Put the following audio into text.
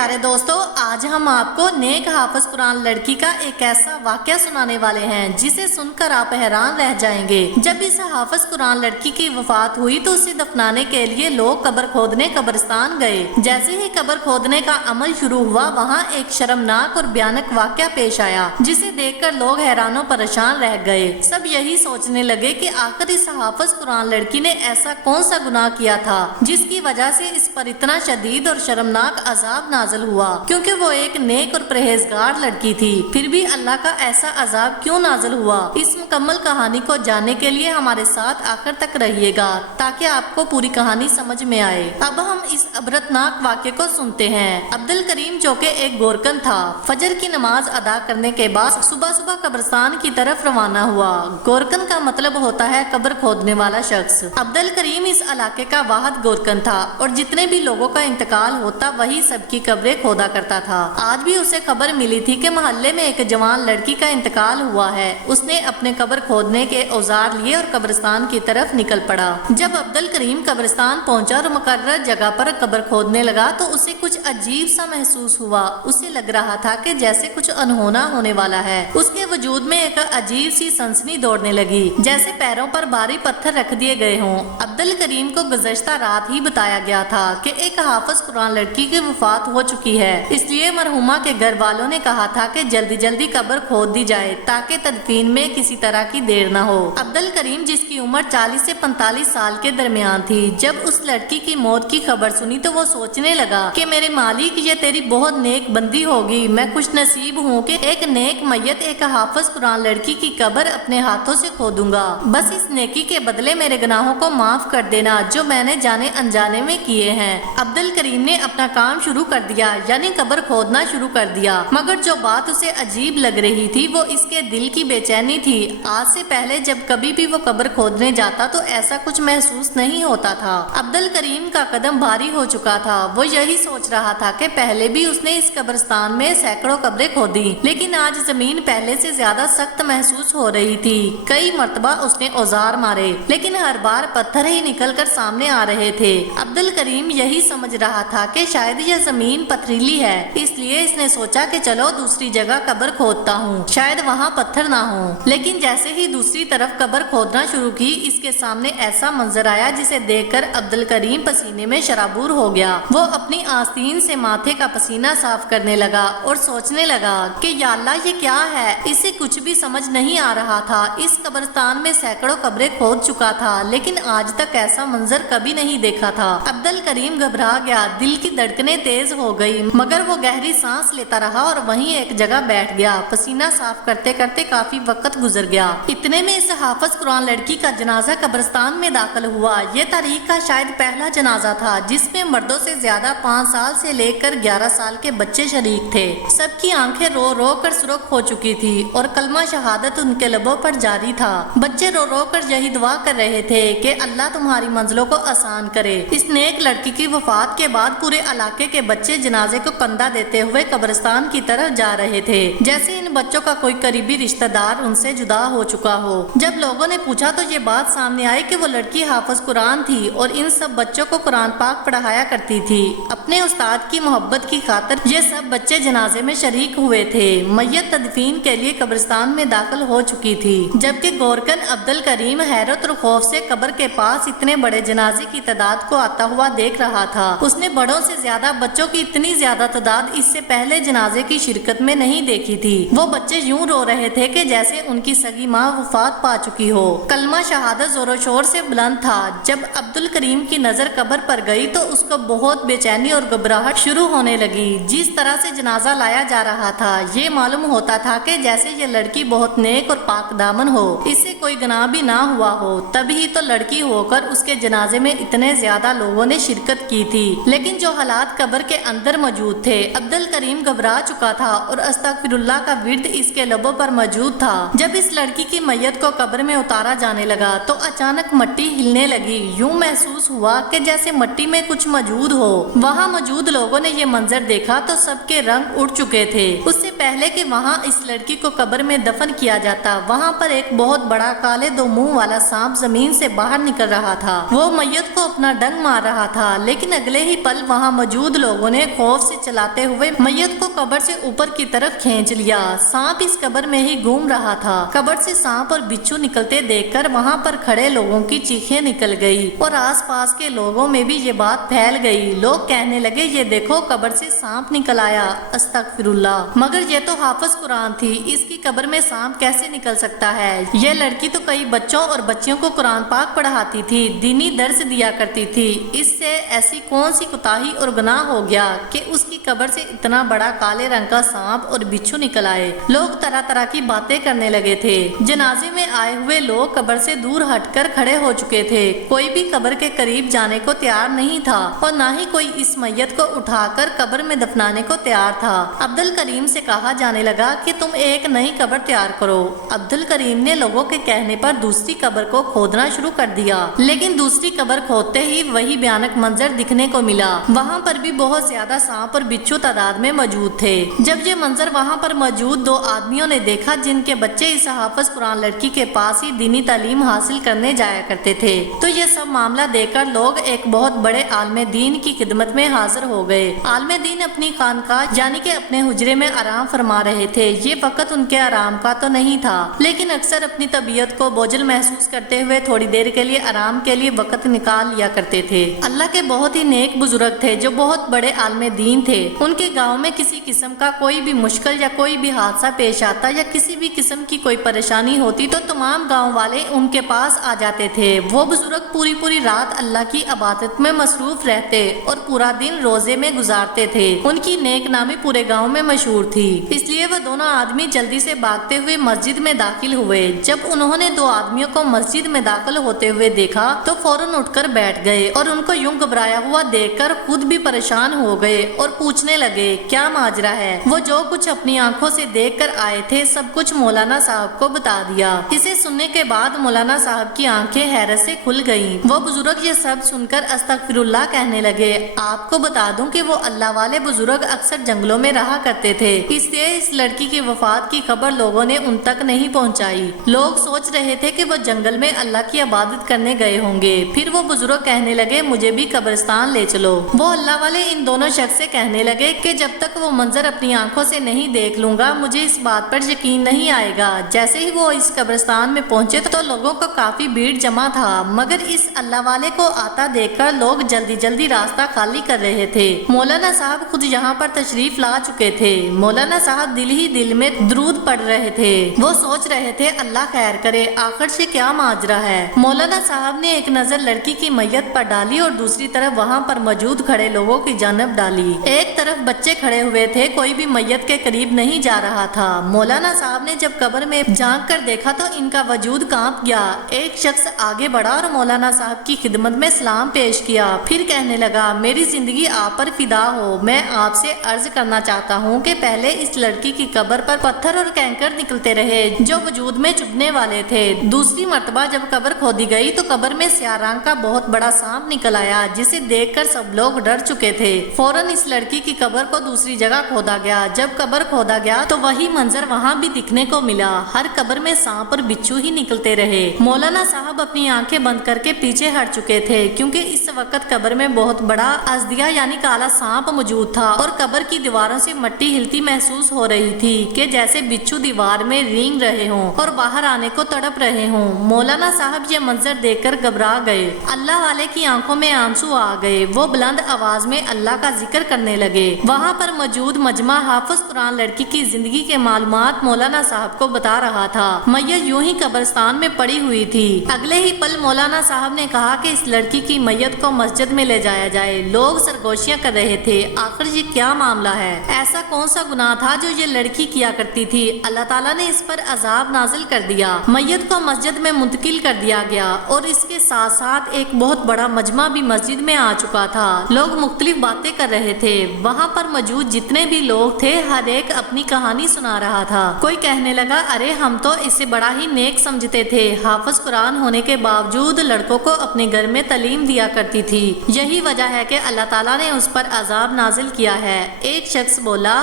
پیارے دوستو، آج ہم آپ کو نیک حافظ قرآن لڑکی کا ایک ایسا واقعہ سنانے والے ہیں جسے سن کر آپ حیران رہ جائیں گے۔ جب اس حافظ قرآن لڑکی کی وفات ہوئی تو اسے دفنانے کے لیے لوگ قبر کھودنے قبرستان گئے۔ جیسے ہی قبر کھودنے کا عمل شروع ہوا، وہاں ایک شرمناک اور بھیانک واقعہ پیش آیا جسے دیکھ کر لوگ حیران و پریشان رہ گئے۔ سب یہی سوچنے لگے کہ آخر اس حافظ قرآن لڑکی نے ایسا کون سا گناہ کیا تھا جس کی وجہ سے اس پر اتنا شدید اور شرمناک عذاب نازل ہوا، کیونکہ وہ ایک نیک اور پرہیزگار لڑکی تھی۔ پھر بھی اللہ کا ایسا عذاب کیوں نازل ہوا؟ اس مکمل کہانی کو جاننے کے لیے ہمارے ساتھ آخر تک رہیے گا تاکہ آپ کو پوری کہانی سمجھ میں آئے۔ اب ہم اس عبرتناک واقعے کو سنتے ہیں۔ عبد الکریم جو کہ ایک گورکن تھا، فجر کی نماز ادا کرنے کے بعد صبح صبح قبرستان کی طرف روانہ ہوا۔ گورکن کا مطلب ہوتا ہے قبر کھودنے والا شخص۔ عبد الکریم اس علاقے کا واحد گورکن تھا اور جتنے بھی لوگوں کا انتقال ہوتا وہی سب کی قبریں کھودا کرتا تھا۔ آج بھی اسے خبر ملی تھی کہ محلے میں ایک جوان لڑکی کا انتقال ہوا ہے۔ اس نے اپنے قبر کھودنے کے اوزار لیے اور قبرستان کی طرف نکل پڑا۔ جب عبد الکریم قبرستان پہنچا اور مقررہ جگہ پر قبر کھودنے لگا تو اسے کچھ عجیب سا محسوس ہوا۔ اسے لگ رہا تھا کہ جیسے کچھ انہونا ہونے والا ہے۔ اس کے وجود میں ایک عجیب سی سنسنی دوڑنے لگی، جیسے پیروں پر بھاری پتھر رکھ دیے گئے ہوں۔ عبد الکریم کو گزشتہ رات ہی بتایا گیا تھا کہ ایک حافظ قرآن لڑکی کی وفات ہو چکی ہے، اس لیے مرحومہ کے گھر والوں نے کہا تھا کہ جلدی جلدی قبر کھود دی جائے تاکہ تدفین میں کسی طرح کی دیر نہ ہو۔ عبد الکریم، جس کی عمر 40 سے 45 سال کے درمیان تھی، جب اس لڑکی کی موت کی خبر سنی تو وہ سوچنے لگا کہ میرے مالک، یہ تیری بہت نیک بندی ہوگی۔ میں خوش نصیب ہوں کہ ایک نیک میت، ایک حافظ قرآن لڑکی کی قبر اپنے ہاتھوں سے کھودوں گا۔ بس اس نیکی کے بدلے میرے گناہوں کو معاف کر دینا جو میں نے جانے انجانے میں کیے ہیں۔ عبد الکریم نے اپنا کام شروع کر دیا، یعنی قبر کھودنا شروع کر دیا۔ مگر جو بات اسے عجیب لگ رہی تھی وہ اس کے دل کی بے چینی تھی۔ آج سے پہلے جب کبھی بھی وہ قبر کھودنے جاتا تو ایسا کچھ محسوس نہیں ہوتا تھا۔ عبد الکریم کا قدم بھاری ہو چکا تھا۔ وہ یہی سوچ رہا تھا کہ پہلے بھی اس نے اس قبرستان میں سینکڑوں قبریں کھودی، لیکن آج زمین پہلے سے زیادہ سخت محسوس ہو رہی تھی۔ کئی مرتبہ اس نے اوزار مارے، لیکن ہر بار پتھر ہی نکل کر سامنے آ رہے تھے۔ عبد الکریم یہی سمجھ رہا تھا کہ شاید یہ زمین پتھریلی ہے، اس لیے اس نے سوچا کہ چلو دوسری جگہ قبر کھودتا ہوں، شاید وہاں پتھر نہ ہوں۔ لیکن جیسے ہی دوسری طرف قبر کھودنا شروع کی، اس کے سامنے ایسا منظر آیا جسے دیکھ کر عبد الکریم پسینے میں شرابور ہو گیا۔ وہ اپنی آستین سے ماتھے کا پسینہ صاف کرنے لگا اور سوچنے لگا کہ یا اللہ، یہ کیا ہے؟ اسے کچھ بھی سمجھ نہیں آ رہا تھا۔ اس قبرستان میں سینکڑوں قبریں کھود چکا تھا، لیکن آج تک ایسا منظر کبھی نہیں دیکھا تھا۔ عبد الکریم گھبرا گیا، دل کی دھڑکنیں تیز ہو گئی، مگر وہ گہری سانس لیتا رہا اور وہیں ایک جگہ بیٹھ گیا۔ پسینہ صاف کرتے کرتے کافی وقت گزر گیا۔ اتنے میں اس حافظ قرآن لڑکی کا جنازہ قبرستان میں داخل ہوا۔ یہ تاریخ کا شاید پہلا جنازہ تھا جس میں مردوں سے زیادہ 5 سال سے لے کر 11 سال کے بچے شریک تھے۔ سب کی آنکھیں رو رو کر سرخ ہو چکی تھی اور کلمہ شہادت ان کے لبوں پر جاری تھا۔ بچے رو رو کر یہی دعا کر رہے تھے کہ اللہ تمہاری منزلوں کو آسان کرے۔ اس نیک لڑکی کی وفات کے بعد پورے علاقے کے بچے جنازے کو کندھا دیتے ہوئے قبرستان کی طرف جا رہے تھے، جیسے ان بچوں کا کوئی قریبی رشتہ دار ان سے جدا ہو چکا ہو۔ جب لوگوں نے پوچھا تو یہ بات سامنے آئی کہ وہ لڑکی حافظ قرآن تھی اور ان سب بچوں کو قرآن پاک پڑھایا کرتی تھی۔ اپنے استاد کی محبت کی خاطر یہ سب بچے جنازے میں شریک ہوئے تھے۔ میت تدفین کے لیے قبرستان میں داخل ہو چکی تھی، جبکہ گورکن عبد الکریم حیرت اور خوف سے قبر کے پاس اتنے بڑے جنازے کی تعداد کو آتا ہوا دیکھ رہا تھا۔ اس نے بڑوں سے زیادہ بچوں کی اتنی زیادہ تعداد اس سے پہلے جنازے کی شرکت میں نہیں دیکھی تھی۔ وہ بچے یوں رو رہے تھے کہ جیسے ان کی سگی ماں وفات پا چکی ہو۔ کلمہ شہادت زور و شور سے بلند تھا۔ جب عبد الکریم کی نظر قبر پر گئی تو اس کو بہت بے چینی اور گھبراہٹ شروع ہونے لگی۔ جس طرح سے جنازہ لایا جا رہا تھا، یہ معلوم ہوتا تھا کہ جیسے یہ لڑکی بہت نیک اور پاک دامن ہو، اس سے کوئی گناہ بھی نہ ہوا ہو، تبھی تو لڑکی ہو کر اس کے جنازے میں اتنے زیادہ لوگوں نے شرکت کی تھی۔ لیکن جو حالات قبر کے اندر موجود تھے، عبد الکریم گھبرا چکا تھا اور استغفر اللہ کا ورد اس کے لبوں پر موجود تھا۔ جب اس لڑکی کی میت کو قبر میں اتارا جانے لگا تو اچانک مٹی ہلنے لگی۔ یوں محسوس ہوا کہ جیسے مٹی میں کچھ موجود ہو۔ وہاں موجود لوگوں نے یہ منظر دیکھا تو سب کے رنگ اڑ چکے تھے۔ اس سے پہلے کہ وہاں اس لڑکی کو قبر میں دفن کیا جاتا، وہاں پر ایک بہت بڑا کالے دو منہ والا سانپ زمین سے باہر نکل رہا تھا۔ وہ میت کو اپنا ڈنگ مار رہا تھا، لیکن اگلے ہی پل وہاں موجود لوگوں نے خوف سے چلاتے ہوئے میت کو قبر سے اوپر کی طرف کھینچ لیا۔ سانپ اس قبر میں ہی گھوم رہا تھا۔ قبر سے سانپ اور بچھو نکلتے دیکھ کر وہاں پر کھڑے لوگوں کی چیخیں نکل گئی اور آس پاس کے لوگوں میں بھی یہ بات پھیل گئی۔ لوگ کہنے لگے یہ دیکھو قبر سے سانپ نکل آیا، استغفر اللہ، مگر یہ تو حافظ قرآن تھی، اس کی قبر میں سانپ کیسے نکل سکتا ہے؟ یہ لڑکی تو کئی بچوں اور بچیوں کو قرآن پاک پڑھاتی تھی، دینی درس دیا کرتی تھی، اس سے ایسی کون سی کوتاہی اور گناہ ہو گیا کہ اس کی قبر سے اتنا بڑا کالے رنگ کا سانپ اور بچھو نکل آئے؟ لوگ طرح طرح کی باتیں کرنے لگے تھے۔ جنازے میں آئے ہوئے لوگ قبر سے دور ہٹ کر کھڑے ہو چکے تھے، کوئی بھی قبر کے قریب جانے کو تیار نہیں تھا اور نہ ہی کوئی اس میت کو اٹھا کر قبر میں دفنانے کو تیار تھا۔ عبد الکریم سے کہا جانے لگا کہ تم ایک نئی قبر تیار کرو۔ عبد الکریم نے لوگوں کے کہنے پر دوسری قبر کو کھودنا شروع کر دیا، لیکن دوسری قبر کھودتے ہی وہی بھیانک منظر دکھنے کو ملا۔ وہاں پر بھی بہت زیادہ سانپ اور بچھو تعداد میں موجود تھے۔ جب یہ منظر وہاں پر موجود دو آدمیوں نے دیکھا جن کے بچے اس حافظ قرآن لڑکی کے پاس ہی دینی تعلیم حاصل کرنے جایا کرتے تھے، تو یہ سب معاملہ دیکھ کر لوگ ایک بہت بڑے عالم دین کی خدمت میں حاضر ہو گئے۔ عالم دین اپنی خانقاہ یعنی کہ اپنے حجرے میں آرام فرما رہے تھے۔ یہ وقت ان کے آرام کا تو نہیں تھا، لیکن اکثر اپنی طبیعت کو بوجھل محسوس کرتے ہوئے تھوڑی دیر کے لیے آرام کے لیے وقت نکال لیا کرتے تھے۔ اللہ کے بہت ہی نیک بزرگ تھے جو بہت بڑے عالم دین تھے۔ ان کے گاؤں میں کسی قسم کا کوئی بھی مشکل یا کوئی بھی حادثہ پیش آتا یا کسی بھی قسم کی کوئی پریشانی ہوتی تو تمام گاؤں والے ان کے پاس آ جاتے تھے۔ وہ بزرگ پوری رات اللہ کی عبادت میں مصروف رہتے اور پورا دن روزے میں گزارتے تھے۔ ان کی نیک نامی پورے گاؤں میں مشہور تھی، اس لیے وہ دونوں آدمی جلدی سے بھاگتے ہوئے مسجد میں داخل ہوئے۔ جب انہوں نے دو آدمیوں کو مسجد میں داخل ہوتے ہوئے دیکھا تو فوراً اٹھ کر بیٹھ گئے اور ان کو یوں گھبرایا ہوا دیکھ کر خود بھی پریشان ہو گئے اور پوچھنے لگے کیا ماجرا ہے۔ وہ جو کچھ اپنی آنکھوں سے دیکھ کر آئے تھے سب کچھ مولانا صاحب کو بتا دیا۔ اسے سننے کے بعد مولانا صاحب کی آنکھیں حیرت سے کھل گئیں۔ وہ بزرگ یہ سب سن کر استغفر اللہ کہنے لگے۔ آپ کو بتا دوں کہ وہ اللہ والے بزرگ اکثر جنگلوں میں رہا کرتے تھے، اس لیے اس لڑکی کی وفات کی خبر لوگوں نے ان تک نہیں پہنچائی۔ لوگ سوچ رہے تھے کہ وہ جنگل میں اللہ کی عبادت کرنے گئے ہوں گے۔ پھر وہ بزرگ کہنے لگے مجھے بھی قبرستان لے چلو۔ وہ اللہ والے ان دونوں شخص سے کہنے لگے کہ جب تک وہ منظر اپنی آنکھوں سے نہیں دیکھ لوں گا مجھے اس بات پر یقین نہیں آئے گا۔ جیسے ہی وہ اس قبرستان میں پہنچے تو لوگوں کا کافی بھیڑ جمع تھا، مگر اس اللہ والے کو آتا دیکھ کر لوگ جلدی راستہ خالی کر رہے تھے۔ مولانا صاحب خود یہاں پر تشریف لا چکے تھے۔ مولانا صاحب دل ہی دل میں درود پڑھ رہے تھے۔ وہ سوچ رہے تھے اللہ خیر کرے، آخر سے کیا ماجرا ہے۔ مولانا صاحب نے ایک نظر لڑکی کی میت پر ڈالی اور دوسری طرف وہاں پر موجود کھڑے لوگوں کی جانب ڈالی۔ ایک طرف بچے کھڑے ہوئے تھے، کوئی بھی میت کے قریب نہیں جا رہا تھا۔ مولانا صاحب نے جب قبر میں جھانک کر دیکھا تو ان کا وجود کانپ گیا۔ ایک شخص آگے بڑھا اور مولانا صاحب کی خدمت میں سلام پیش کیا، پھر کہنے لگا میری زندگی آپ پر فدا ہو، میں آپ سے عرض کرنا چاہتا ہوں کہ پہلے اس لڑکی کی قبر پر پتھر اور کنکر نکلتے رہے جو وجود میں چبھنے والے تھے۔ دوسری مرتبہ جب قبر کھودی گئی تو قبر میں سیاہ رنگ کا بہت بڑا سانپ نکل آیا جسے دیکھ کر سب لوگ ڈر چکے تھے۔ فوراً اس لڑکی کی قبر کو دوسری جگہ کھودا گیا۔ جب قبر کھودا گیا تو وہی منظر وہاں بھی دکھنے کو ملا، ہر قبر میں سانپ اور بچھو ہی نکلتے رہے۔ مولانا صاحب اپنی آنکھیں بند کر کے پیچھے ہٹ چکے تھے کیونکہ اس وقت قبر میں بہت بڑا ازدیا یعنی کالا سانپ موجود تھا اور قبر کی دیواروں سے مٹی ہلتی محسوس ہو رہی تھی کہ جیسے بچھو دیوار میں رینگ رہے ہوں اور باہر آنے کو تڑپ رہے ہوں۔ مولانا صاحب یہ منظر دیکھ کر گھبرا گئے۔ اللہ والے کی آنکھوں میں آنسو آ گئے۔ وہ بلند آواز میں اللہ کا ذکر کرنے لگے۔ وہاں پر موجود مجمع حافظ قرآن لڑکی کی زندگی کے معلومات مولانا صاحب کو بتا رہا تھا۔ میت یوں ہی قبرستان میں پڑی ہوئی تھی۔ اگلے ہی پل مولانا صاحب نے کہا کہ اس لڑکی کی میت کو مسجد میں لے جایا جائے۔ لوگ سرگوشیاں کر رہے تھے، آخر یہ کیا معاملہ ہے؟ ایسا کون سا گناہ تھا جو یہ لڑکی کیا کرتی تھی؟ اللہ تعالیٰ نے اس پر عذاب نازل کر دیا۔ میت کو مسجد میں منتقل کر دیا گیا اور اس کے ساتھ ساتھ ایک بہت بڑا مجمع بھی مسجد میں آ چکا تھا۔ لوگ مختلف باتیں کر رہے تھے۔ وہاں پر موجود جتنے بھی لوگ تھے ہر ایک اپنی کہانی سنا رہا تھا۔ کوئی کہنے لگا ارے ہم تو اسے بڑا ہی نیک سمجھتے تھے، حافظ قرآن ہونے کے باوجود لڑکوں کو اپنے گھر میں تعلیم دیا کرتی تھی، یہی وجہ ہے کہ اللہ تعالیٰ نے اس پر عذاب نازل کیا ہے۔ ایک شخص بولا